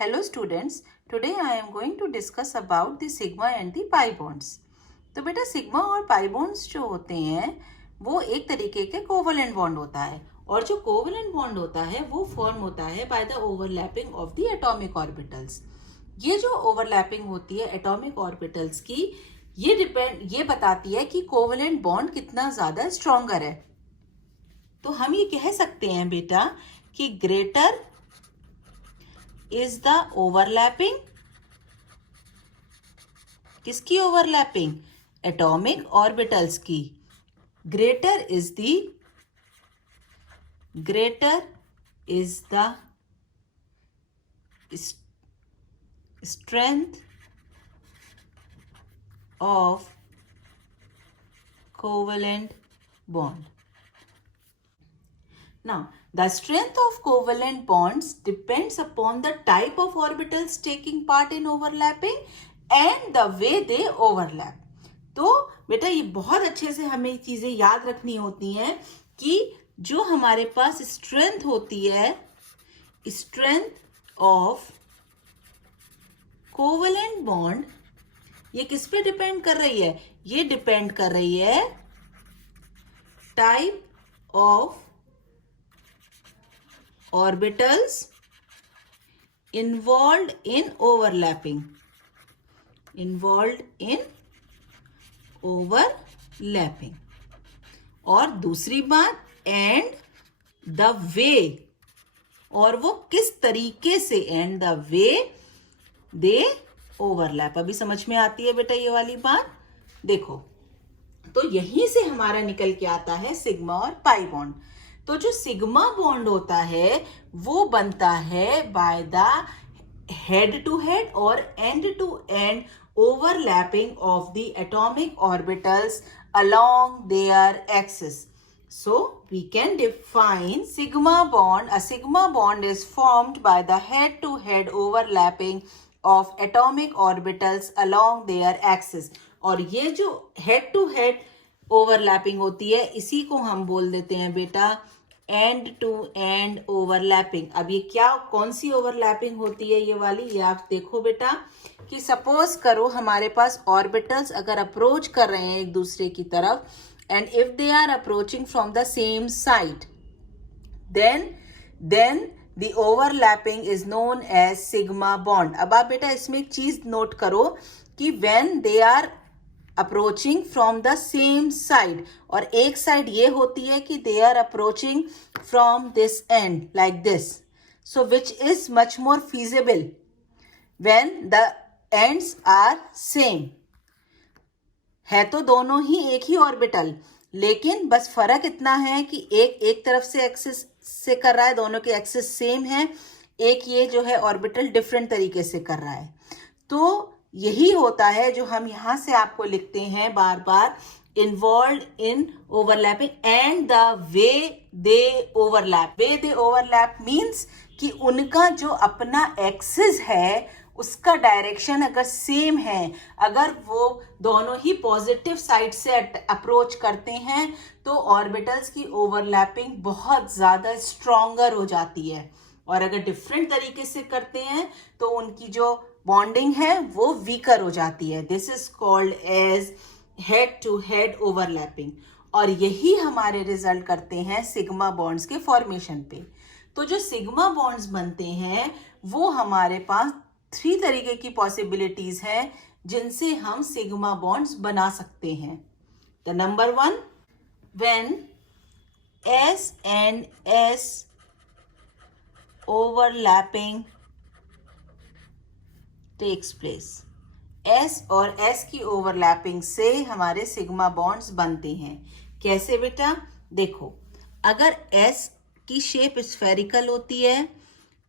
Hello students, today I am going to discuss about the sigma and the pi bonds. तो बेटा sigma और pi bonds जो होते हैं वो एक तरीके के कोवलेंट बॉन्ड होता है और जो कोवलेंट बॉन्ड होता है वो फॉर्म होता है by the overlapping of the atomic orbitals. ये जो ओवरलैपिंग होती है एटॉमिक ऑर्बिटल्स की ये बताती है कि कोवलेंट बॉन्ड कितना ज्यादा स्ट्रॉन्गर है. तो हम ये कह सकते हैं बेटा कि ग्रेटर इज द ओवरलैपिंग. किसकी ओवरलैपिंग? एटॉमिक ऑर्बिटल्स की. Greater is the strength of covalent bond. Now, the strength of covalent bonds depends upon the type of orbitals taking part in overlapping and the way they overlap. तो बेटा ये बहुत अच्छे से हमें चीजें याद रखनी होती हैं कि जो हमारे पास स्ट्रेंथ होती है, स्ट्रेंथ ऑफ कोवेलेंट बॉन्ड, ये किस पे डिपेंड कर रही है? ये डिपेंड कर रही है type of orbitals involved in overlapping. और दूसरी बात and the way, और वो किस तरीके से, and the way they overlap. अभी समझ में आती है बेटा ये वाली बात? देखो, तो यहीं से हमारा निकल के आता है सिग्मा और पाई बॉन्ड. तो जो सिग्मा बॉन्ड होता है वो बनता है by the head to head और end to end overlapping of the atomic orbitals along their axis. So we can define sigma bond. A sigma bond is formed by the head to head overlapping of atomic orbitals along their axis. और ये जो head to head overlapping होती है इसी को हम बोल देते हैं बेटा एंड टू एंड ओवरलैपिंग. अब ये क्या, कौन सी ओवरलैपिंग होती है ये वाली? ये आप देखो बेटा कि सपोज करो हमारे पास ऑर्बिटल्स अगर अप्रोच कर रहे हैं एक दूसरे की तरफ and if they are approaching from the same side then the overlapping is known as sigma bond. अब आप बेटा इसमें एक चीज नोट करो कि when they are approaching from the same side, और एक साइड ये होती है कि they are approaching from this end like this, so which is much more feasible when the ends are same. है तो दोनों ही एक ही ऑर्बिटल, लेकिन बस फर्क इतना है कि एक तरफ से एक्सिस से कर रहा है, दोनों के एक्सिस सेम है, एक ये जो है ऑर्बिटल डिफरेंट तरीके से कर रहा है. तो यही होता है जो हम यहां से आपको लिखते हैं बार बार, involve in overlapping and the way they overlap. Way they overlap means कि उनका जो अपना एक्सिस है उसका डायरेक्शन अगर सेम है, अगर वो दोनों ही पॉजिटिव साइड से अप्रोच करते हैं तो ऑर्बिटल्स की ओवरलैपिंग बहुत ज्यादा स्ट्रॉन्गर हो जाती है, और अगर डिफरेंट तरीके से करते हैं तो उनकी जो बॉन्डिंग है वो वीकर हो जाती है. This is called as head to head overlapping, और यही हमारे रिजल्ट करते हैं सिग्मा बॉन्ड्स के फॉर्मेशन पे. तो जो सिग्मा बॉन्ड्स बनते हैं वो हमारे पास 3 तरीके की पॉसिबिलिटीज हैं जिनसे हम सिग्मा बॉन्ड्स बना सकते हैं. The number 1, when S and S overlapping takes place. S और S की ओवरलैपिंग से हमारे सिग्मा बॉन्ड्स बनते हैं. कैसे बेटा? देखो, अगर S की शेप स्फेरिकल होती है,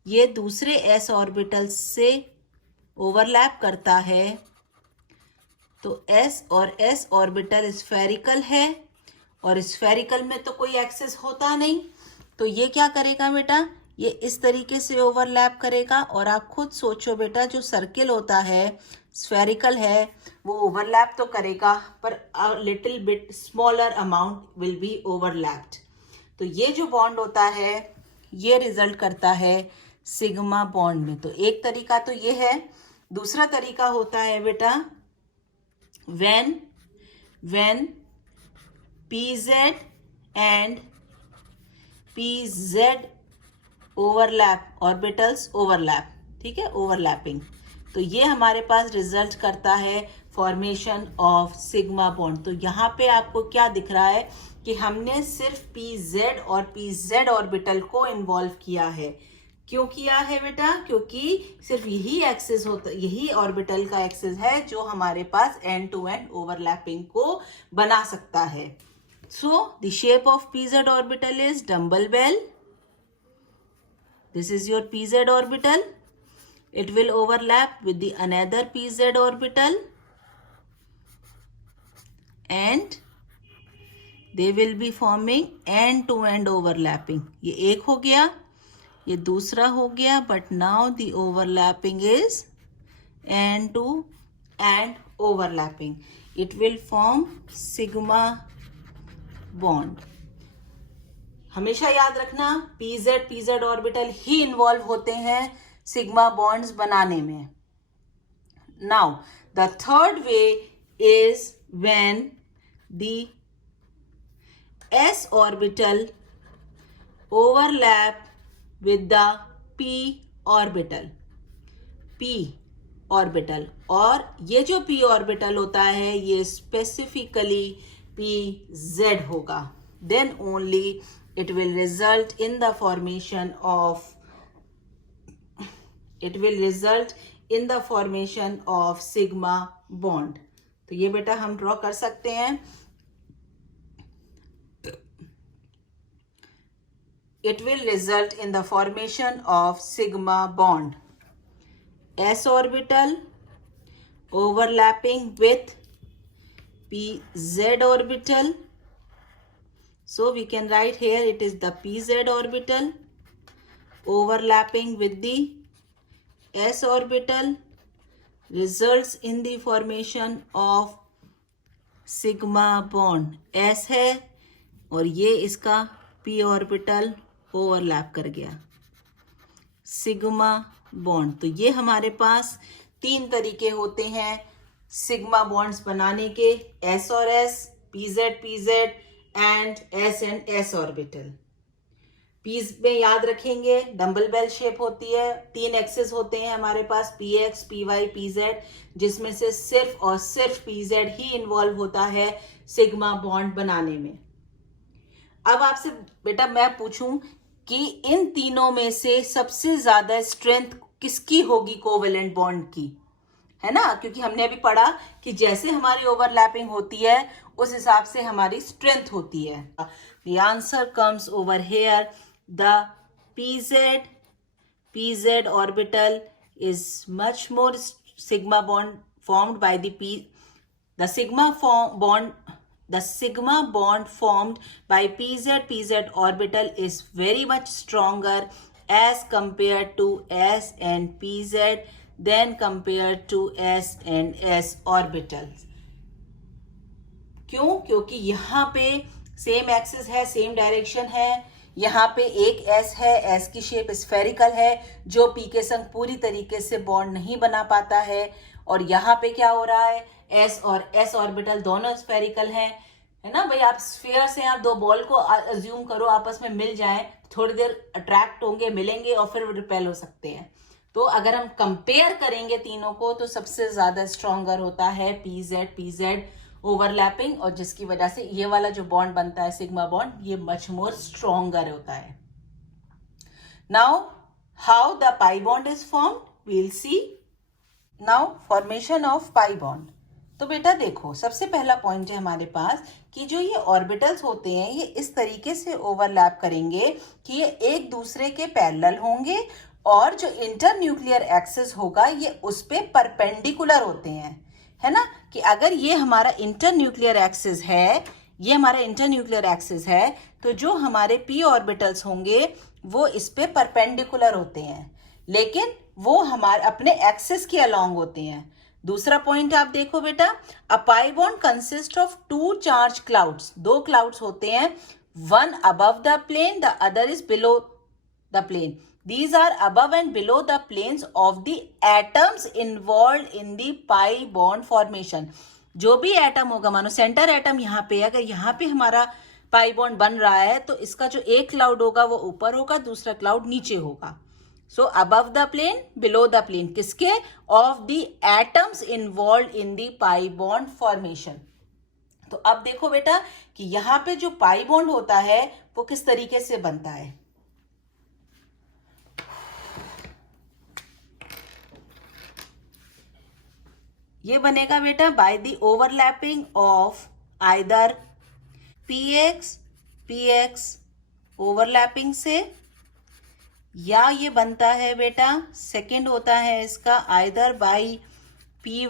ये दूसरे S ऑर्बिटल से ओवरलैप करता है, तो S और S ऑर्बिटल स्फेरिकल है और स्फेरिकल में तो कोई एक्सिस होता नहीं, तो ये क्या करेगा बेटा? ये इस तरीके से ओवरलैप करेगा. और आप खुद सोचो बेटा, जो सर्किल होता है स्फेरिकल है वो ओवरलैप तो करेगा पर a little bit smaller amount will be overlapped. तो ये जो बॉन्ड होता है ये रिजल्ट करता है सिग्मा बॉन्ड में। तो एक तरीका तो ये है। दूसरा तरीका होता है बेटा when pz and pz overlap, orbitals overlap, ठीक है, ओवरलैपिंग। तो ये हमारे पास रिजल्ट करता है फॉर्मेशन ऑफ सिग्मा बॉन्ड। तो यहाँ पे आपको क्या दिख रहा है कि हमने सिर्फ pz और pz ऑर्बिटल को इन्वॉल्व किया है। क्यों किया है बेटा? क्योंकि सिर्फ यही एक्सिस होता, यही ऑर्बिटल का एक्सिस है जो हमारे पास एंड टू एंड ओवरलैपिंग को बना सकता है। So the shape of pz orbital is dumbbell bell. This is your pz orbital. It will overlap with the another pz orbital and they will be forming end to end overlapping. ये एक हो गया, ये दूसरा हो गया, but now the overlapping is end to end overlapping. It will form sigma bond. हमेशा याद रखना pz ऑर्बिटल ही इन्वॉल्व होते हैं सिग्मा बॉन्ड्स बनाने में। Now the third way is when the s orbital overlap with the p orbital. p orbital, और ये जो p ऑर्बिटल होता है ये स्पेसिफिकली pz होगा। Then only it will result in the formation of sigma bond. तो ये बेटा हम ड्रॉ कर सकते हैं। It will result in the formation of sigma bond. S orbital overlapping with pz orbital. So we can write here it is the pz orbital overlapping with the s orbital results in the formation of sigma bond. s है और ये इसका p orbital overlap कर गया, sigma bond. तो ये हमारे पास तीन तरीके होते हैं सिग्मा बॉन्ड्स बनाने के, s और s, pz and s orbital. Pz में याद रखेंगे डम्बल बेल शेप होती है, तीन एक्सिस होते हैं हमारे पास px, py, pz, जिसमें से सिर्फ और सिर्फ pz ही इन्वॉल्व होता है सिग्मा बॉन्ड बनाने में। अब आपसे बेटा मैं पूछूं कि इन तीनों में से सबसे ज्यादा स्ट्रेंथ किसकी होगी कोवेलेंट बॉन्ड की, है ना? क्योंकि हमने अभी पढ़ा कि जैसे हमारी ओवरलैपिंग होती है उस हिसाब से हमारी स्ट्रेंथ होती है। The answer comes over here, the pz orbital is much more sigma bond formed by the sigma bond formed by pz orbital is very much stronger as compared to s and pz than compared to s and s orbitals. क्यों? क्योंकि यहाँ पे same axis है, same direction है, यहाँ पे एक s है, s की शेप स्फेरिकल है जो p के संग पूरी तरीके से बॉन्ड नहीं बना पाता है, और यहाँ पे क्या हो रहा है, s और s ऑर्बिटल दोनों स्फेरिकल हैं, है ना भाई? आप स्फीयर से आप दो बॉल को अज्यूम करो आपस में मिल जाएं, थोड़ी देर अट्रैक्ट होंगे, मिलेंगे और फिर रिपेल हो सकते हैं। तो अगर हम कंपेयर करेंगे तीनों को तो सबसे ज्यादा स्ट्रॉन्गर होता है pz ओवरलैपिंग, और जिसकी वजह से ये वाला जो बॉन्ड बनता है सिग्मा बॉन्ड, ये मच मोर स्ट्रॉन्गर होता है। Now how the pi bond is formed, we'll see. Now formation of pi bond. तो बेटा देखो, सबसे पहला पॉइंट है हमारे पास कि जो ये ऑर्बिटल्स होते हैं ये इस तरीके से ओवरलैप करेंगे कि ये एक दूसरे के पैरेलल होंगे, और जो इंटरन्यूक्लियर एक्सिस होगा ये उस पे परपेंडिकुलर होते हैं, है ना? कि अगर ये हमारा इंटरन्यूक्लियर एक्सिस है, ये हमारा इंटरन्यूक्लियर एक्सिस है, तो जो हमारे p ऑर्बिटल्स होंगे वो इस पे परपेंडिकुलर होते हैं, लेकिन वो हमारे अपने एक्सिस के अलोंग होते हैं। दूसरा पॉइंट आप देखो बेटा, a pi bond consist of two charge clouds, दो क्लाउड्स होते हैं, one above the plane the other is below the plane. These are above and below the planes of the atoms involved in the pi bond formation. जो भी atom होगा, मानो centre atom यहाँ पे, अगर यहाँ पे हमारा पाई बॉन्ड बन रहा है तो इसका जो एक क्लाउड होगा वो ऊपर होगा, दूसरा क्लाउड नीचे होगा. So above the plane, below the plane, किसके? Of the atoms involve in the pi bond formation. तो अब देखो बेटा कि यहाँ पे जो पाई बॉन्ड होता है वो किस तरीके से बनता है. ये बनेगा बेटा by the overlapping of either px px overlapping से, या ये बनता है बेटा, सेकंड होता है इसका either bye py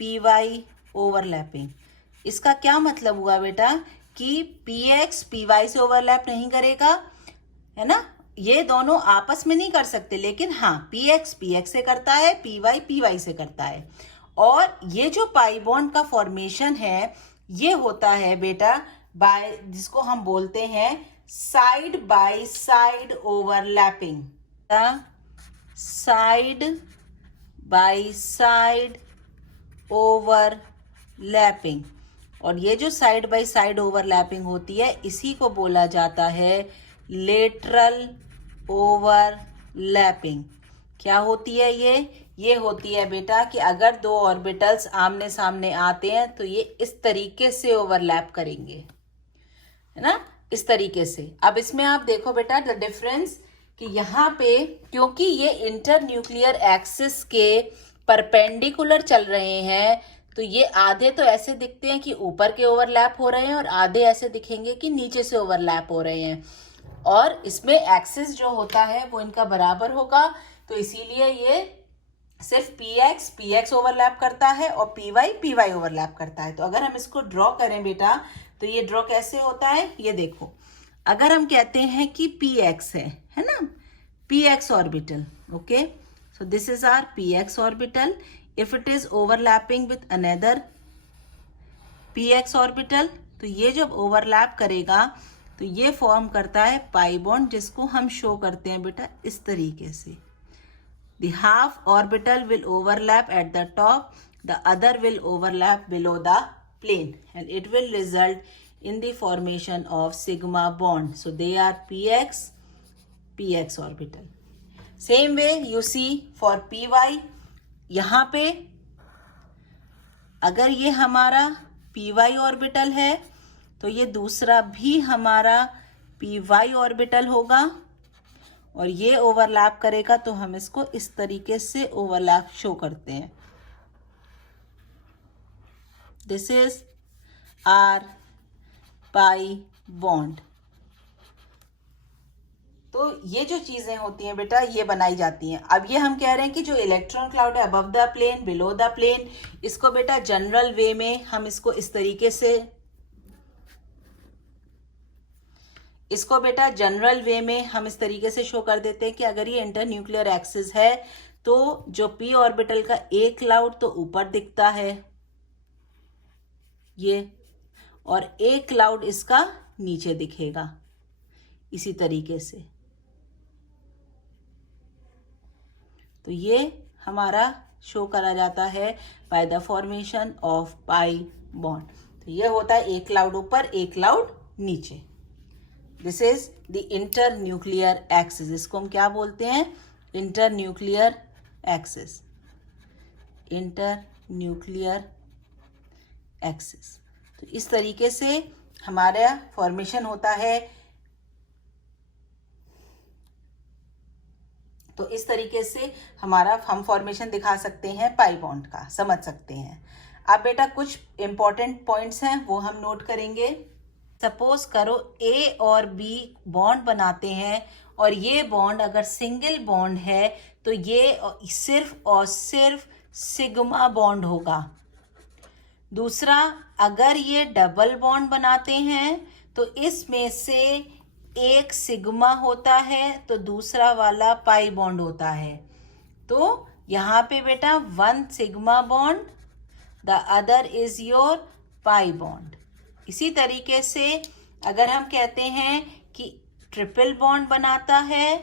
py overlapping. इसका क्या मतलब हुआ बेटा कि px py से ओवरलैप नहीं करेगा, है ना. ये दोनों आपस में नहीं कर सकते, लेकिन हाँ px px से करता है, py py से करता है. और ये जो पाई बॉन्ड का फॉर्मेशन है ये होता है बेटा बाय, जिसको हम बोलते हैं side by side overlapping. Side by side overlapping. और ये जो साइड बाय साइड ओवरलैपिंग होती है इसी को बोला जाता है लेटरल ओवरलैपिंग. क्या होती है ये होती है बेटा कि अगर दो ऑर्बिटल्स आमने सामने आते हैं तो ये इस तरीके से ओवरलैप करेंगे, है ना, इस तरीके से. अब इसमें आप देखो बेटा द डिफरेंस कि यहाँ पे क्योंकि ये इंटर न्यूक्लियर एक्सिस के परपेंडिकुलर चल रहे हैं तो ये आधे तो ऐसे दिखते हैं कि ऊपर के ओवरलैप हो रहे हैं और आधे ऐसे दिखेंगे कि नीचे से ओवरलैप हो रहे हैं. और इसमें एक्सिस जो होता है वो इनका बराबर होगा, तो इसीलिए ये सिर्फ px ओवरलैप करता है और py ओवरलैप करता है. तो अगर हम इसको ड्रॉ करें बेटा तो ये ड्रॉ कैसे होता है, ये देखो. अगर हम कहते हैं कि px है ना, px orbital, okay, so this is our px orbital. If it is overlapping with another px orbital तो ये जब ओवरलैप करेगा तो ये फॉर्म करता है पाई बॉन्ड, जिसको हम शो करते हैं बेटा इस तरीके से. The half orbital will overlap at the top, the other will overlap below the plane, and it will result in the formation of sigma bond. So they are px orbital. Same way you see for py, यहाँ पे अगर ये हमारा py orbital है तो ये दूसरा भी हमारा py ऑर्बिटल होगा और ये ओवरलैप करेगा तो हम इसको इस तरीके से ओवरलैप शो करते हैं. This is our pi bond. तो ये जो चीजें होती हैं बेटा ये बनाई जाती हैं. अब ये हम कह रहे हैं कि जो इलेक्ट्रॉन क्लाउड है above the plane below the plane, इसको बेटा जनरल वे में हम इसको इस तरीके से, इसको बेटा जनरल वे में हम इस तरीके से शो कर देते हैं कि अगर ये इंटर न्यूक्लियर एक्सिस है तो जो p ऑर्बिटल का एक क्लाउड तो ऊपर दिखता है ये, और एक क्लाउड इसका नीचे दिखेगा इसी तरीके से. तो ये हमारा शो करा जाता है by the formation of pi bond. तो ये होता है एक क्लाउड ऊपर एक क्लाउड नीचे. This is the inter nuclear axis. इसको हम क्या बोलते हैं, inter nuclear axis. Inter nuclear axis. तो इस तरीके से हमारा फॉर्मेशन होता है. तो इस तरीके से हम फॉर्मेशन दिखा सकते हैं पाई बॉन्ड का, समझ सकते हैं. अब बेटा कुछ इंपॉर्टेंट पॉइंट्स हैं वो हम नोट करेंगे. सपोज करो ए और बी बॉन्ड बनाते हैं और ये बॉन्ड अगर सिंगल बॉन्ड है तो ये सिर्फ और सिर्फ सिग्मा बॉन्ड होगा. दूसरा, अगर ये डबल बॉन्ड बनाते हैं तो इसमें से एक सिग्मा होता है तो दूसरा वाला पाई बॉन्ड होता है. तो यहाँ पे बेटा one sigma bond, the other is your pi bond. इसी तरीके से अगर हम कहते हैं कि ट्रिपल बॉन्ड बनाता है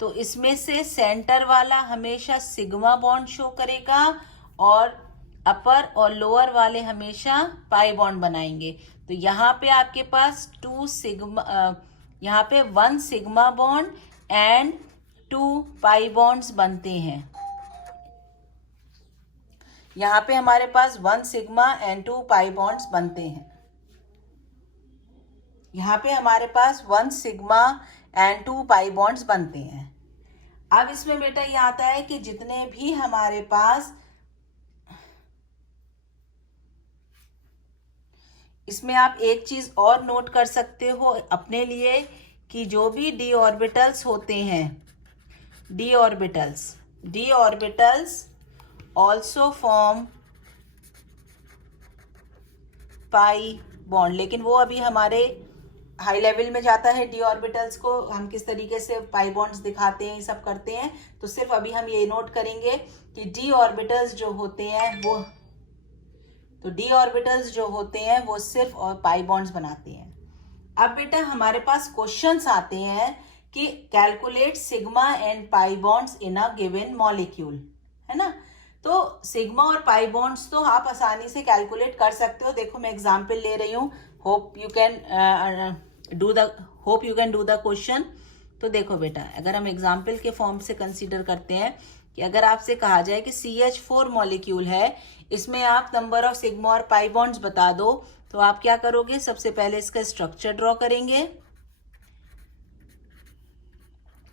तो इसमें से सेंटर वाला हमेशा सिग्मा बॉन्ड शो करेगा और अपर और लोअर वाले हमेशा पाई बॉन्ड बनाएंगे। तो यहाँ पे आपके पास 2 सिग्मा, यहाँ पे 1 sigma bond and 2 pi bonds बनते हैं। यहाँ पे हमारे पास 1 सिग्मा एंड 2 पाई बॉन्ड्स बनते हैं। यहाँ पे हमारे पास 1 सिग्मा एंड 2 पाई बॉन्ड्स बनते हैं। अब इसमें बेटा ये आता है कि जितने भी हमारे पास, इसमें आप एक चीज और नोट कर सकते हो अपने लिए कि जो भी डी ऑर्बिटल्स होते हैं, D orbitals also form pi bond. लेकिन वो अभी हमारे हाई लेवल में जाता है, डी ऑर्बिटल्स को हम किस तरीके से पाई बॉन्ड्स दिखाते हैं, ये सब करते हैं। तो सिर्फ अभी हम ये नोट करेंगे कि डी ऑर्बिटल्स जो होते हैं वो सिर्फ और पाई बॉन्ड्स बनाते हैं। अब बेटा हमारे पास क्वेश्चंस आते हैं कि calculate sigma and pi bonds in a given molecule, है ना। तो सिग्मा और पाई बॉन्ड्स तो आप आसानी से कैलकुलेट कर सकते हो। देखो मैं एग्जांपल ले रही हूँ, hope you can do the question. तो देखो बेटा, अगर हम एग्जांपल के फॉर्म से कंसीडर करते हैं कि अगर आपसे कहा जाए कि CH4 मॉलिक्यूल है, इसमें आप नंबर ऑफ सिग्मा और पाई बॉन्ड्स बता दो, तो आप क्या करोगे, सबसे पहले इसका स्ट्रक्चर ड्रॉ करेंगे।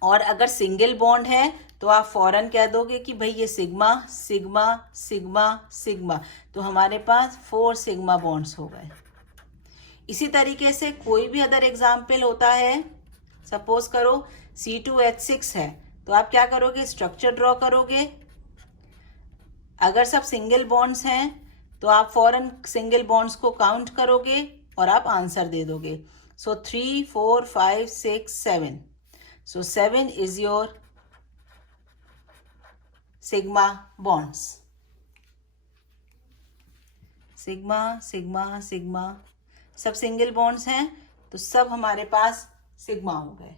और अगर सिंगल बॉन्ड है तो आप फौरन कह दोगे कि भाई ये सिग्मा सिग्मा सिग्मा सिग्मा, तो हमारे पास 4 सिग्मा बॉन्ड्स हो गए। इसी तरीके से कोई भी अदर एग्जाम्पल होता है, सपोज करो C2H6 है, तो आप क्या करोगे, स्ट्रक्चर ड्रॉ करोगे। अगर सब सिंगल बॉन्ड्स हैं तो आप फौरन सिंगल बॉन्ड्स को काउंट करोगे और आप आंसर दे दोगे। सो 3 4 5 6 7, so 7 is your sigma bonds. Sigma sigma sigma सब सिंगल बॉन्ड्स हैं, तो सब हमारे पास सिग्मा हो गए।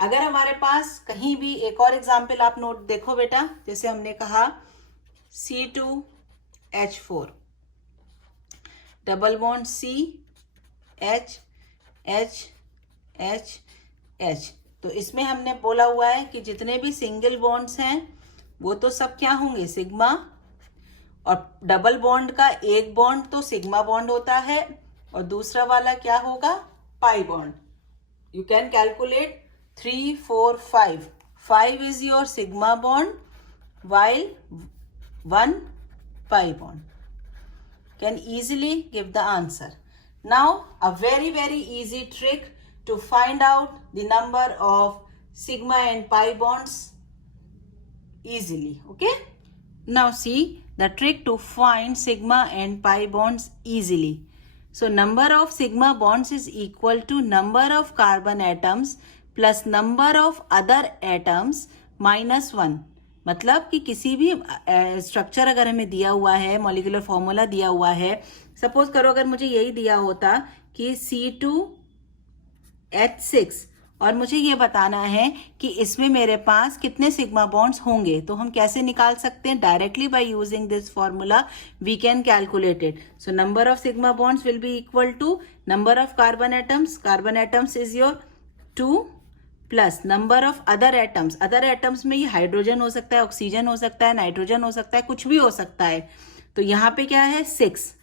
अगर हमारे पास कहीं भी एक और एग्जाम्पल आप नोट देखो बेटा, जैसे हमने कहा C2H4 double bond C H H H H, तो इसमें हमने बोला हुआ है कि जितने भी सिंगल बॉन्ड्स हैं वो तो सब क्या होंगे, सिग्मा। और डबल बॉन्ड का एक बॉन्ड तो सिग्मा बॉन्ड होता है और दूसरा वाला क्या होगा, pi bond. You can calculate 3 4 5, 5 is your sigma bond while 1 pi bond. Can easily give the answer. Now a very easy trick to find out the number of sigma and pi bonds easily. Okay, now see the trick to find sigma and pi bonds easily. So number of sigma bonds is equal to number of carbon atoms plus number of other atoms minus 1. मतलब कि किसी भी structure अगर हमें दिया हुआ है, molecular formula दिया हुआ है, सपोज करो अगर मुझे यही दिया होता कि C2H6 और मुझे ये बताना है कि इसमें मेरे पास कितने सिग्मा बॉन्ड्स होंगे, तो हम कैसे निकाल सकते हैं, directly by using this formula we can calculate it. So number of sigma bonds will be equal to number of carbon atoms is your 2 plus number of other atoms में ये hydrogen हो सकता है, ऑक्सीजन हो सकता है, nitrogen हो सकता है, कुछ भी हो सकता है। तो यहाँ पे क्या है 6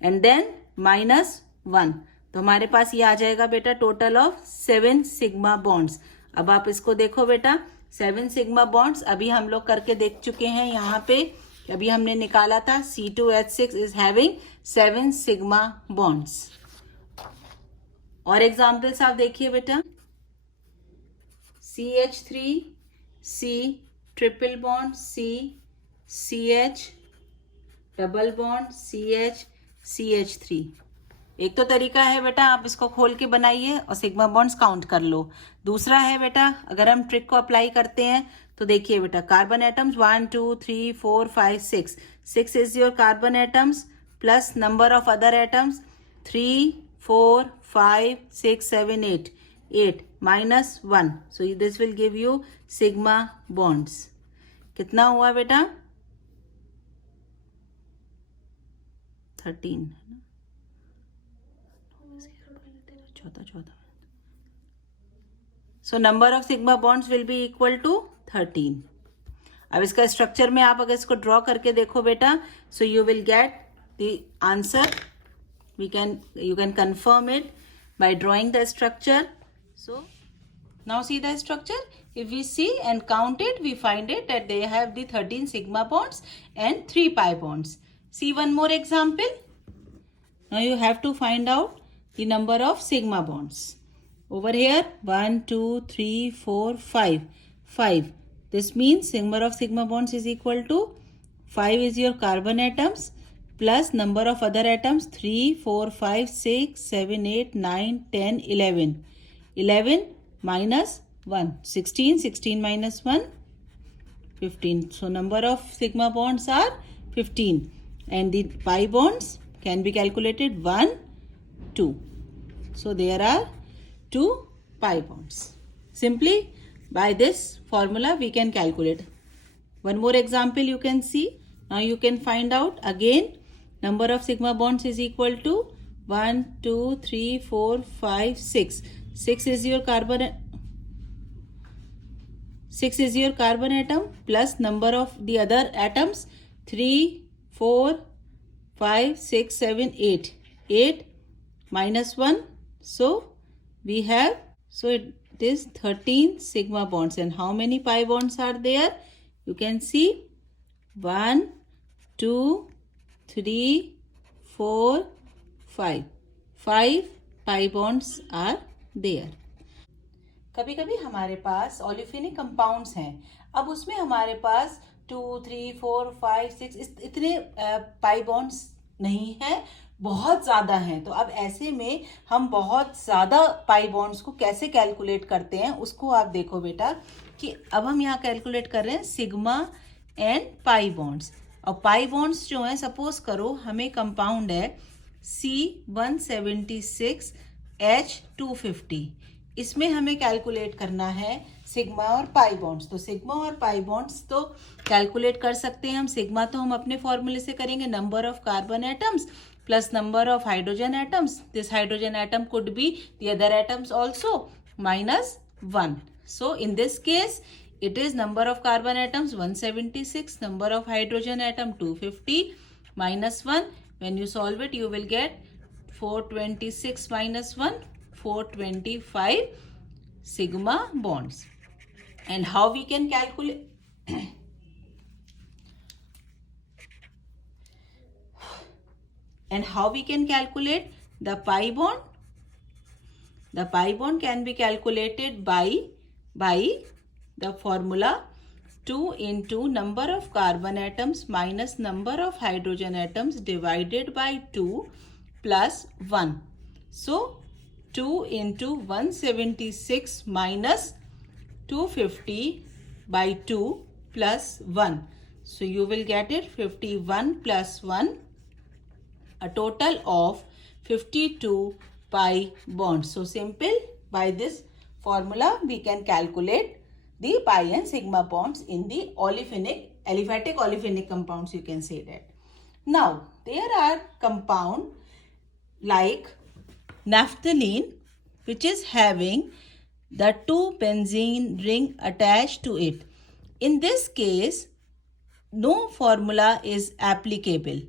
एंड देन माइनस 1, तो हमारे पास ये आ जाएगा बेटा टोटल ऑफ 7 सिग्मा बॉन्ड्स। अब आप इसको देखो बेटा, 7 सिग्मा बॉन्ड्स अभी हम लोग करके देख चुके हैं। यहाँ पे अभी हमने निकाला था C2H6 is having 7 sigma bonds. और एग्जाम्पल्स आप देखिए बेटा, CH3C triple bond CH double bond CH3। एक तो तरीका है बेटा, आप इसको खोल के बनाइए और सिग्मा बॉन्ड्स काउंट कर लो। दूसरा है बेटा, अगर हम ट्रिक को अप्लाई करते हैं तो देखिए बेटा, carbon atoms 1 2 3 4 5 6 is your carbon atoms plus number of other atoms 3 4 5 6 7 8 8 minus 1. So this will give you sigma bonds. कितना हुआ बेटा? 13. So number of sigma bonds will be equal to 13. अब इसका स्ट्रक्चर में आप अगर इसको ड्रॉ करके देखो बेटा, so you will get the answer. You can confirm it by drawing the structure. So now see the structure. If we see and count it, we find it that they have the 13 sigma bonds and 3 pi bonds. See one more example. Now you have to find out the number of sigma bonds. Over here 1, 2, 3, 4, 5. 5. This means number of sigma bonds is equal to 5 is your carbon atoms plus number of other atoms 3, 4, 5, 6, 7, 8, 9, 10, 11. 11 minus 1. 16. 16 minus 1. 15. So number of sigma bonds are 15. And the pi bonds can be calculated 1, 2. So there are 2 pi bonds. Simply by this formula we can calculate. One more example you can see. Now you can find out again number of sigma bonds is equal to 1, 2, 3, 4, 5, 6. 6 is your carbon atom plus number of the other atoms 3, 4, 5, 6, 7, 8. 8 minus 1. So we have, so it is 13 sigma bonds. And how many pi bonds are there? You can see 1, 2, 3, 4, 5. 5 pi bonds are there. कभी कभी हमारे पास ओलिफिनिक compounds हैं, अब उसमें हमारे पास 2, 3, 4, 5, 6 इतने pi bonds नहीं हैं, बहुत ज़्यादा हैं. तो अब ऐसे में हम बहुत ज़्यादा पाई बॉन्ड्स को कैसे कैलकुलेट करते हैं उसको आप देखो बेटा, कि अब हम यहाँ कैलकुलेट कर रहे हैं सिग्मा एंड पाई बॉन्ड्स. और पाई बॉन्ड्स जो हैं, सपोज करो हमें कंपाउंड है C176H250, इसमें हमें कैलकुलेट करना है सिग्मा और पाई बॉन्ड्स. तो सिग्मा और पाई बॉन्ड्स तो कैलकुलेट कर सकते हैं हम. सिग्मा तो हम अपने फॉर्मूले से करेंगे, number of carbon atoms plus number of hydrogen atoms. This hydrogen atom could be the other atoms also minus 1. So in this case it is number of carbon atoms 176, number of hydrogen atom 250 minus 1. When you solve it you will get 426 minus 1, 425 sigma bonds. And how we can calculate and how we can calculate the pi bond? The pi bond can be calculated by the formula 2 into number of carbon atoms minus number of hydrogen atoms divided by 2 plus 1. So 2 into 176 minus 250 by 2 plus 1. So you will get it 51 plus 1, a total of 52 pi bonds. So simple, by this formula we can calculate the pi and sigma bonds in the aliphatic olefinic compounds, you can say that. Now there are compound like naphthalene, which is having the 2 benzene ring attached to it. In this case no formula is applicable.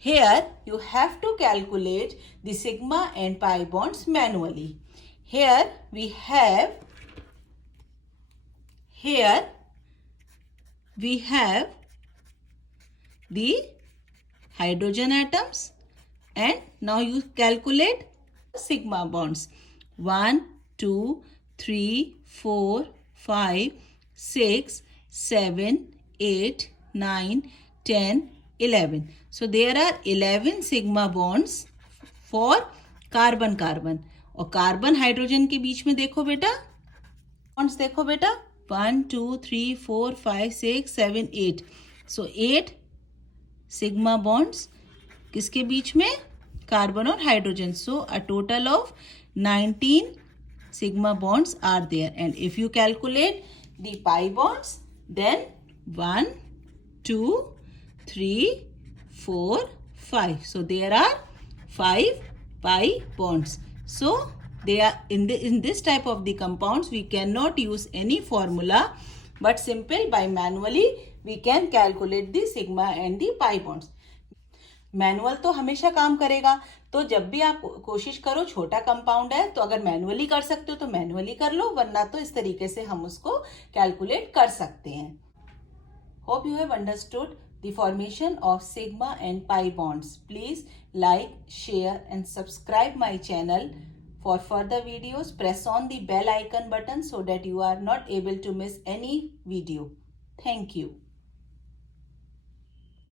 Here you have to calculate the sigma and pi bonds manually. Here we have the hydrogen atoms, and now you calculate sigma bonds. 1, 2, 3, 4, 5, 6, 7, 8, 9, 10, 11. So there are 11 sigma bonds for carbon. और carbon hydrogen के बीच में देखो बेटा, bonds देखो बेटा, 1, 2, 3, 4, 5, 6, 7, 8. So 8 sigma bonds किसके बीच में? Carbon और hydrogen. So a total of 19 sigma bonds are there. And if you calculate the pi bonds, then 1, 2, 3, 4, 5. So there are 5 pi bonds. So they are in this type of the compounds, we cannot use any formula, but simple by manually we can calculate the sigma and the pi bonds. Manual तो हमेशा काम करेगा, तो जब भी आप कोशिश करो, छोटा कंपाउंड है तो अगर मैनुअली कर सकते हो तो मैनुअली कर लो, वरना तो इस तरीके से हम उसको कैलकुलेट कर सकते हैं. Hope you have understood the formation of sigma and pi bonds. Please like, share and subscribe my channel for further videos. Press on the bell icon button so that you are not able to miss any video. Thank you.